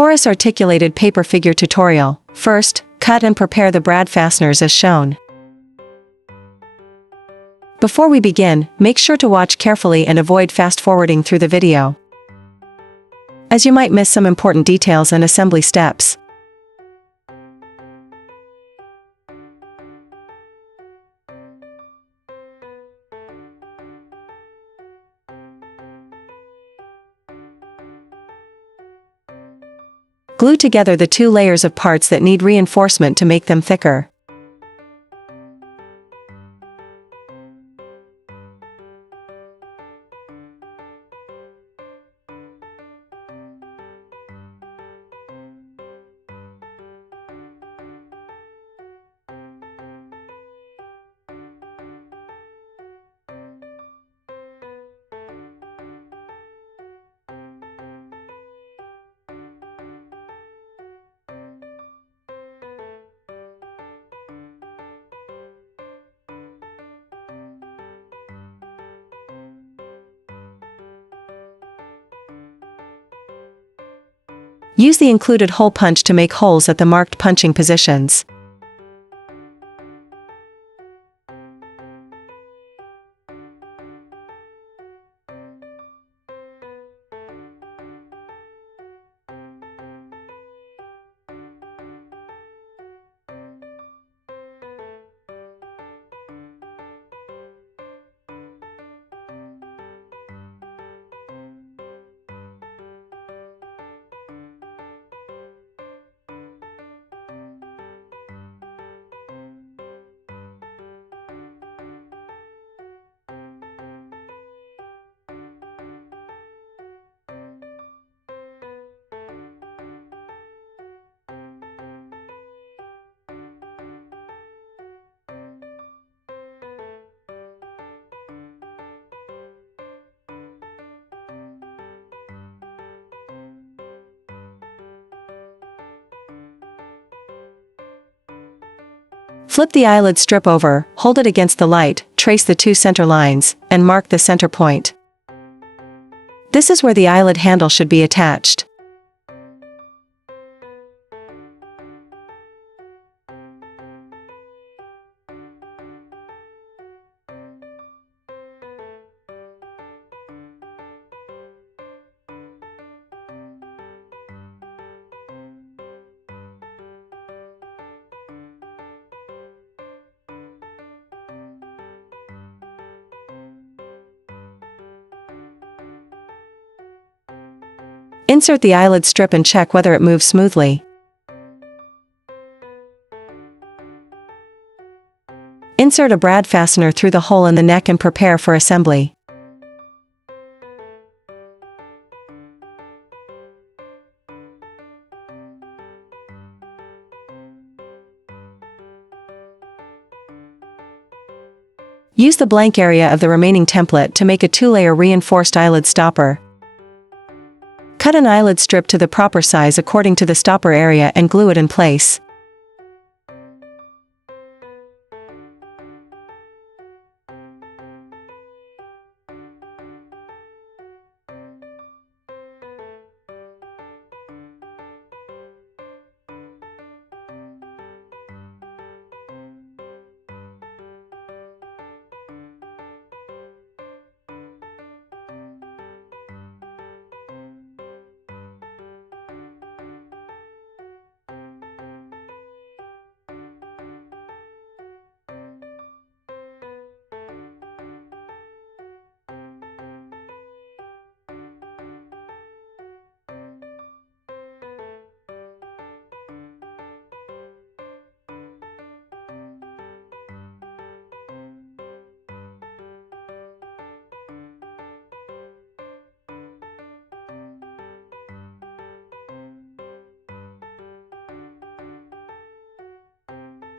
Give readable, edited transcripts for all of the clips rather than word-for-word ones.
Torus articulated paper figure tutorial. First, cut and prepare the brad fasteners as shown. Before we begin, make sure to watch carefully and avoid fast-forwarding through the video, as you might miss some important details and assembly steps. Glue together the two layers of parts that need reinforcement to make them thicker. Use the included hole punch to make holes at the marked punching positions. Flip the eyelid strip over, hold it against the light, trace the two center lines, and mark the center point. This is where the eyelid handle should be attached. Insert the eyelid strip and check whether it moves smoothly. Insert a brad fastener through the hole in the neck and prepare for assembly. Use the blank area of the remaining template to make a two-layer reinforced eyelid stopper. Cut an eyelid strip to the proper size according to the stopper area and glue it in place.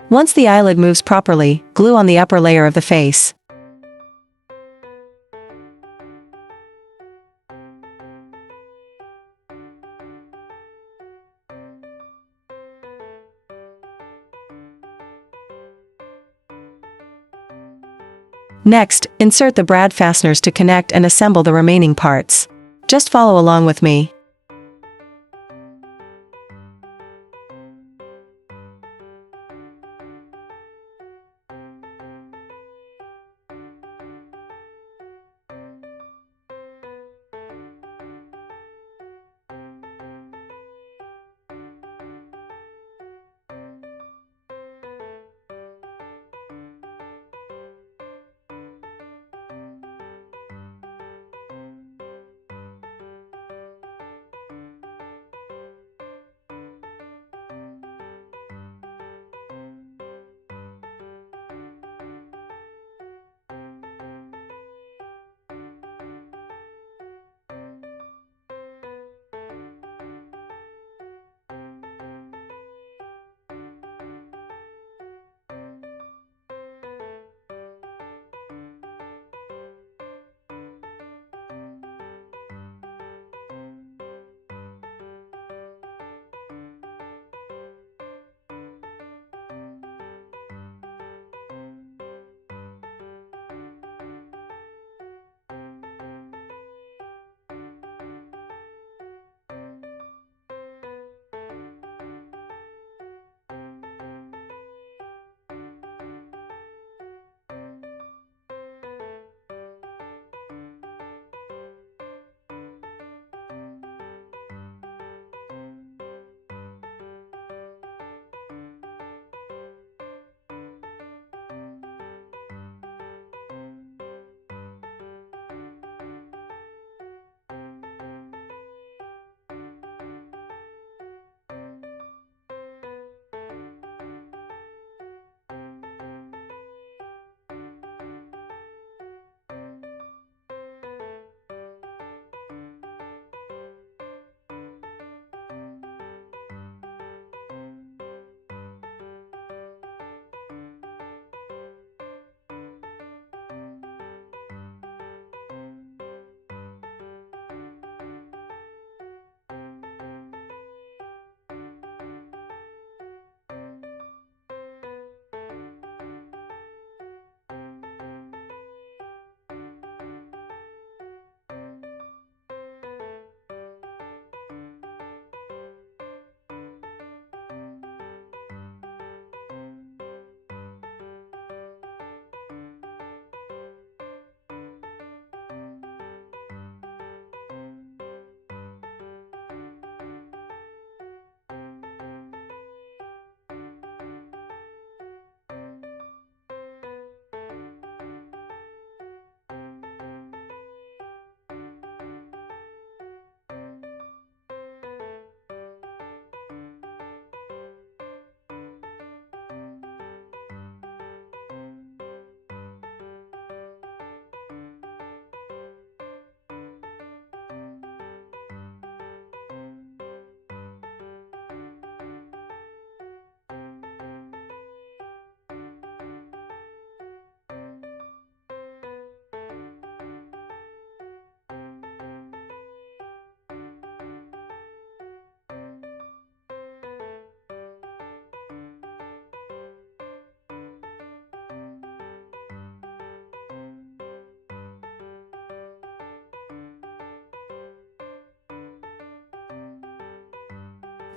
Once the eyelid moves properly, glue on the upper layer of the face. Next, insert the brad fasteners to connect and assemble the remaining parts. Just follow along with me.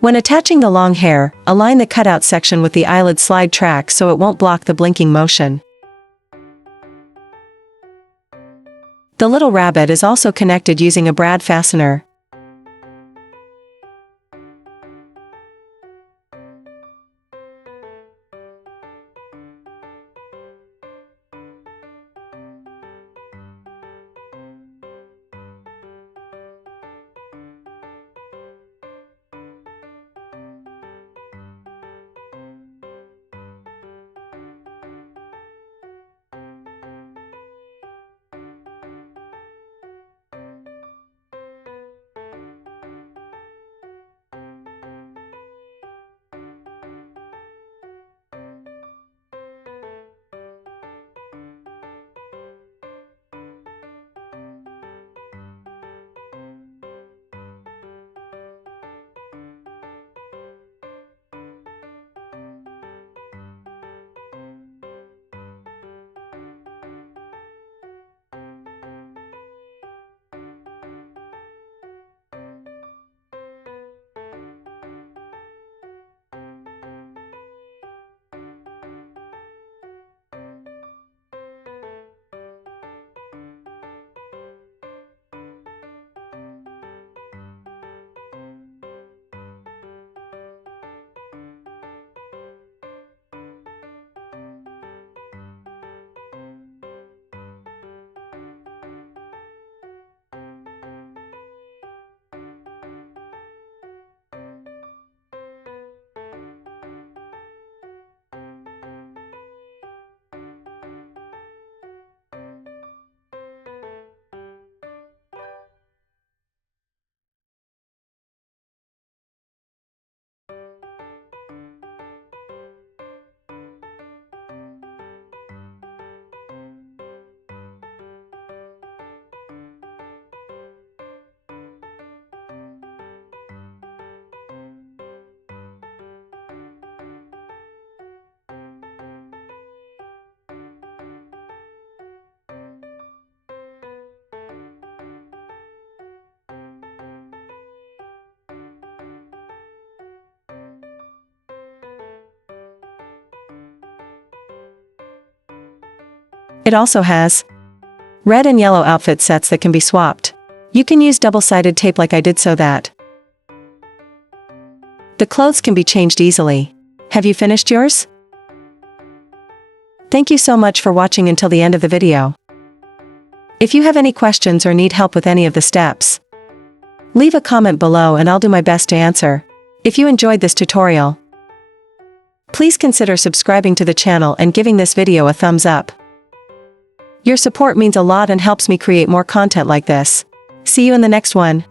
When attaching the long hair, align the cutout section with the eyelid slide track so it won't block the blinking motion. The little rabbit is also connected using a brad fastener. It also has red and yellow outfit sets that can be swapped. You can use double-sided tape like I did so that the clothes can be changed easily. Have you finished yours? Thank you so much for watching until the end of the video. If you have any questions or need help with any of the steps, leave a comment below and I'll do my best to answer. If you enjoyed this tutorial, please consider subscribing to the channel and giving this video a thumbs up. Your support means a lot and helps me create more content like this. See you in the next one.